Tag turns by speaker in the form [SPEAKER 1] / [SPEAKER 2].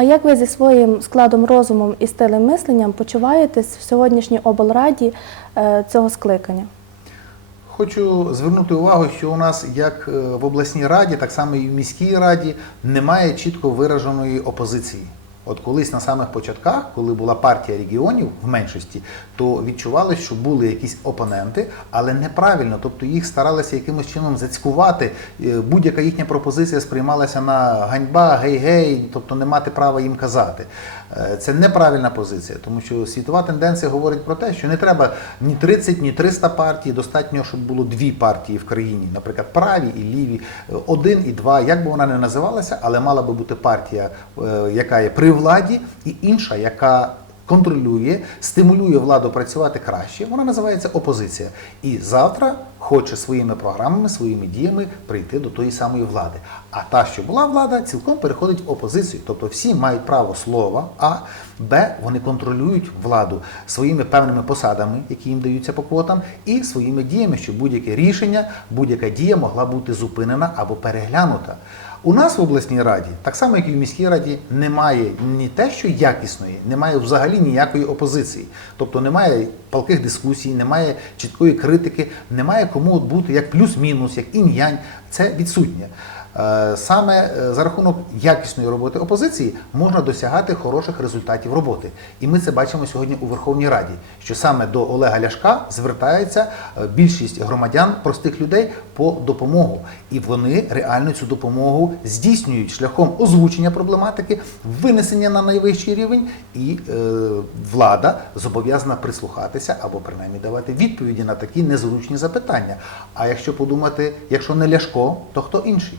[SPEAKER 1] А як ви зі своїм складом розумом і стилем мисленням почуваєтесь в сьогоднішній облраді е, цього скликання?
[SPEAKER 2] Хочу звернути увагу, що у нас як е, в обласній раді, так само і в міській раді немає чітко вираженої опозиції. От колись на самих початках, коли була партія регіонів в меншості, то відчувалось, що були якісь опоненти, але неправильно, тобто їх старалися якимось чином зацькувати. Е, Будь-яка їхня пропозиція сприймалася на ганьба, гей-гей, тобто не мати права їм казати. Е, Це неправильна позиція, тому що світова тенденція говорить про те, що не треба ні 30, ні 300 партій, достатньо, щоб було дві партії в країні, наприклад, праві і ліві, е, один і два, як би вона не називалася, але мала би бути партія, яка є при владі, і інша, яка контролює, стимулює владу працювати краще. Вона називається опозиція. І завтра хоче своїми програмами, своїми діями прийти до тої самої влади. А та, що була влада, цілком переходить в опозицію. Тобто всі мають право слова, а Б, вони контролюють владу своїми певними посадами, які їм даються по квотам, і своїми діями, щоб будь-яке рішення, будь-яка дія могла бути зупинена або переглянута. У нас в обласній раді, так само як і в міській раді, немає ні те, що якісної, немає взагалі ніякої опозиції. Тобто немає палких дискусій, немає чіткої критики, немає кому бути як плюс-мінус, як інь-янь. Це відсутнє. Е, Саме е, за рахунок якісної роботи опозиції можна досягати хороших результатів роботи. І ми це бачимо сьогодні у Верховній Раді, що саме до Олега Ляшка звертається е, більшість громадян, простих людей по допомогу. І вони реально цю допомогу здійснюють шляхом озвучення проблематики, винесення на найвищий рівень, і е, влада зобов'язана прислухатися або принаймні давати відповіді на такі незручні запитання. А якщо подумати, якщо не Ляшко, то хто інший?